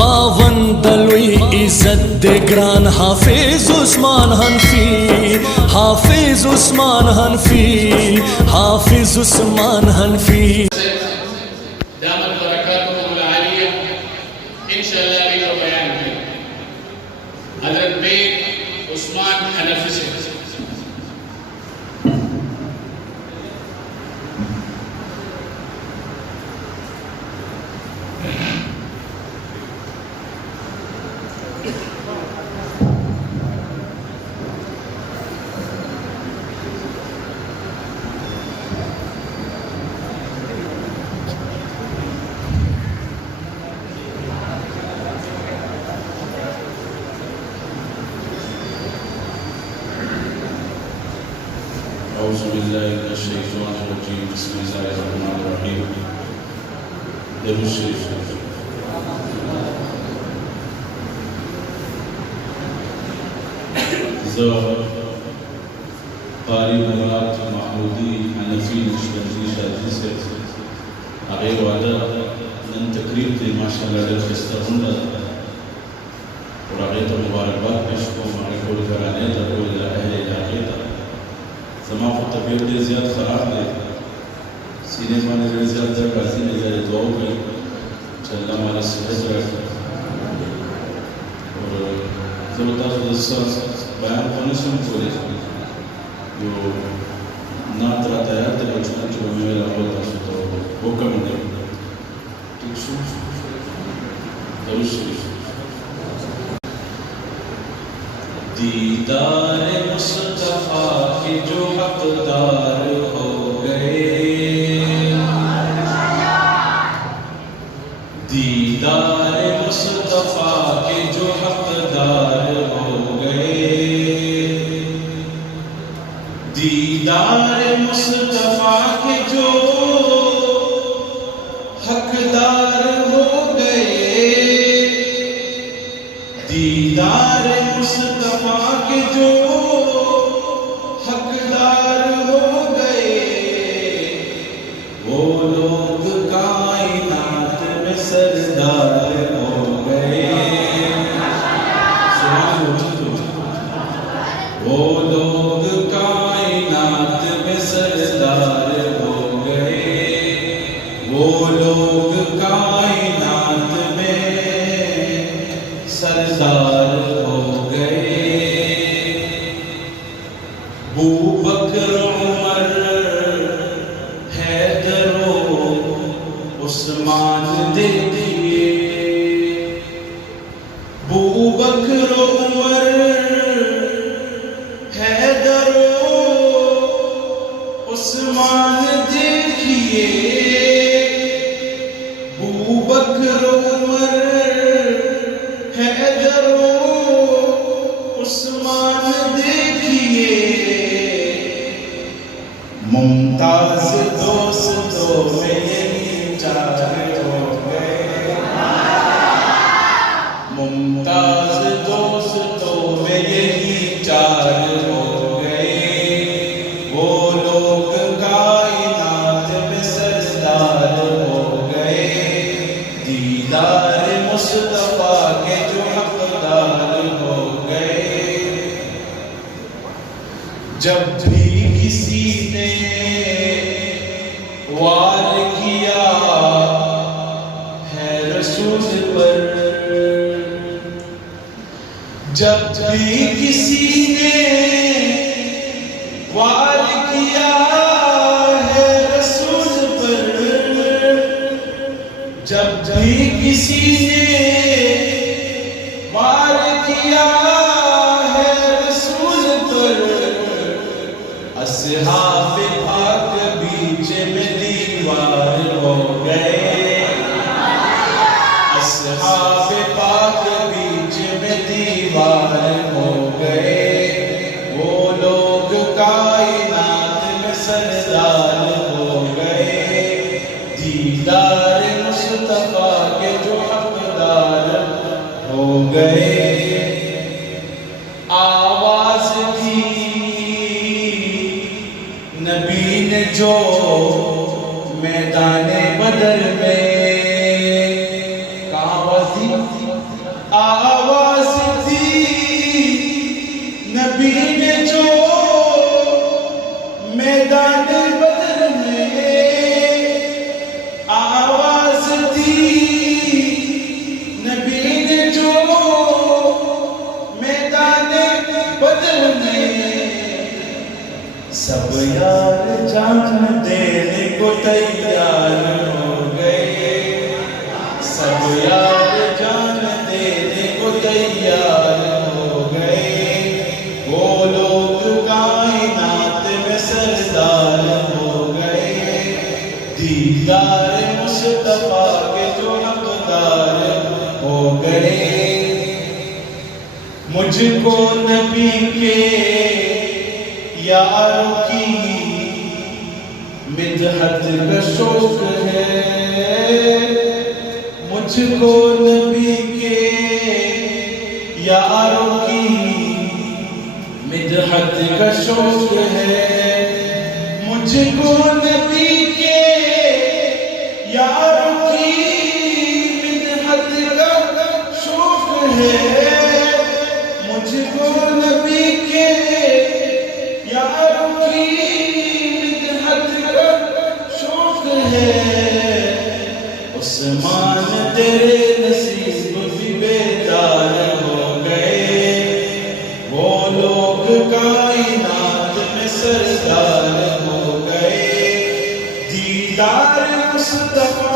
خاوند لوی عزت دے گران حافظ عثمان حنفی، حافظ عثمان حنفی، حافظ عثمان حنفی. دامت برکاتهم العالیہ انشاءاللہ بھی تو بیان ہے حضرت میر عثمان حنفی سے. اعوذ باللہ من الشیطان الرجیم بسم اللہ الرحمن الرحیم. درود شریف. قاری مراد محمودی حنفی نشبندی شادی سے آگے وعدہ نن تقریب تھی ماشاءاللہ ڈر خستہ ہنڈا اور آگے تو مبارکباد پیش کو ہمارے کول کرانے تا کول اہل علاقے تا زمان کو طبیعت دے زیاد خراب دے سینے مانے دے زیاد در کاسی میں جائے دعاؤ گئی چا اللہ ہمارا صحت رکھا اور ضرورتا خدسہ بیان ہونے سن کولے جو نات را تیار دے بچکن جو میں میرا ہوتا ستا وہ کم دے ٹھیک شو درود شریف. دیدار مصطفیٰ کے جو حقدار ہو گئے، دیدار مصطفیٰ کے جو حقدار ہو گئے، دیدار مصطفیٰ کے جو حقدار ہو گئے، دیدار مصطفیٰ کے جو حقدار ہو گئے، وہ لوگ کائنات میں سردار ہو گئے. وہ لوگ کائنات میں سردار ہو گئے، وہ لوگ کائنات میں سردار ہو گئے. ابو بکر عمر حیدر و عثمان دیکھیے، ابو بکر عمر حیدر و عثمان دیکھیے، ابو بکر عمر حیدر و عثمان دیکھیے. ممتاز دوستوں میں یہی چار ہو گئے، ممتاز دوستوں میں یہی چار ہو گئے، وہ لوگ کائنات میں سردار ہو گئے، دیدار مصطفیٰ کے جو حقدار ہو گئے. جب بھی کسی نے وار کیا ہے رسول پر، جب بھی کسی نے وار کیا ہے رسول پر، جب بھی کسی نے وار کیا ہے رسول پر، اصحاب پاک بیچ میں دیوار ہو گئے، اصحاب پاک بیچ میں دیوار ہو گئے، وہ لوگ کائنات میں سردار ہو گئے، دیدار مصطفیٰ کے جو حقدار ہو گئے. آواز دی نبی نے جو میدان بدر میں، کہاں آواز دی آواز دی نبی نے جو میدان بدر میں، آواز دی نبی نے جو میدان بدر میں، سب یار جان دینے کو تیار ہو گئے، سب یار جان دینے کو تیار ہو گئے، وہ لوگ کائنات میں سردار ہو گئے، دیدار مصطفیٰ کے جو حقدار ہو گئے۔ مجھ کو نبی کے یاروں کی مدحت کا شوق ہے، مجھ کو نبی کے یاروں کی مدحت کا شوق ہے، مجھ کو نبی کے یاروں کی مدحت کا شوق ہے، مجھ کو نبی کے یاروں کی مدحت کا شوق ہے۔ عثمان تیرے نصیب بھی بیدار ہو گئے، وہ لوگ کائنات میں سردار ہو گئے، دیدار مصطفیٰ